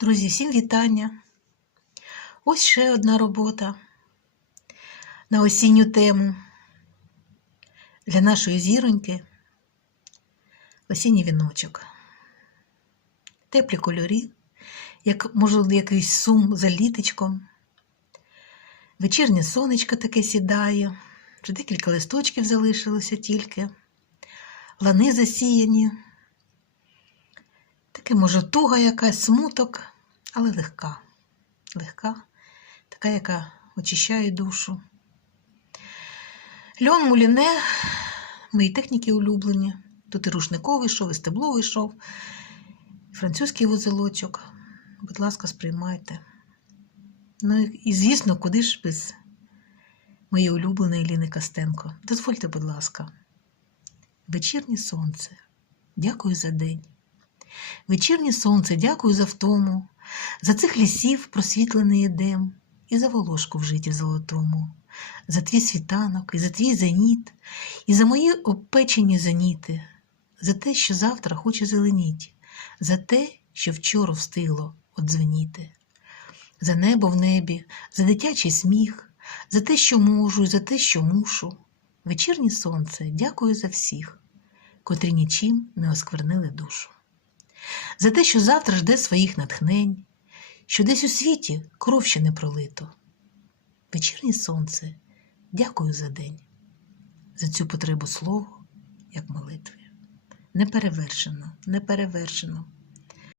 Друзі, всім вітання! Ось ще одна робота на осінню тему для нашої зіроньки осінній віночок. Теплі кольорі, як можливо, якийсь сум за літочком. Вечірнє сонечко таке сідає, вже декілька листочків залишилося тільки, лани засіяні. Таке, може, туга якась, смуток, але легка. Легка, така, яка очищає душу. Льон муліне, мої техніки улюблені. Тут і рушниковий йшов, і стебловий йшов, і французький вузелочок. Будь ласка, сприймайте. Ну і, звісно, куди ж без моєї улюбленої Ліни Костенко. Дозвольте, будь ласка. Вечірнє сонце. Дякую за день. Вечірнє сонце, дякую за втому, за цих лісів просвітлений едем, і за волошку в житті золотому, за твій світанок, і за твій зеніт, і за мої обпечені зеніти, за те, що завтра хоче зеленіть, за те, що вчора встигло одзвеніти, за небо в небі, за дитячий сміх, за те, що можу, і за те, що мушу. Вечірнє сонце, дякую за всіх, котрі нічим не осквернили душу за те, що завтра жде своїх натхнень, що десь у світі кров ще не пролито. Вечірнє сонце, дякую за день, за цю потребу слову, як молитви. Неперевершено, неперевершено.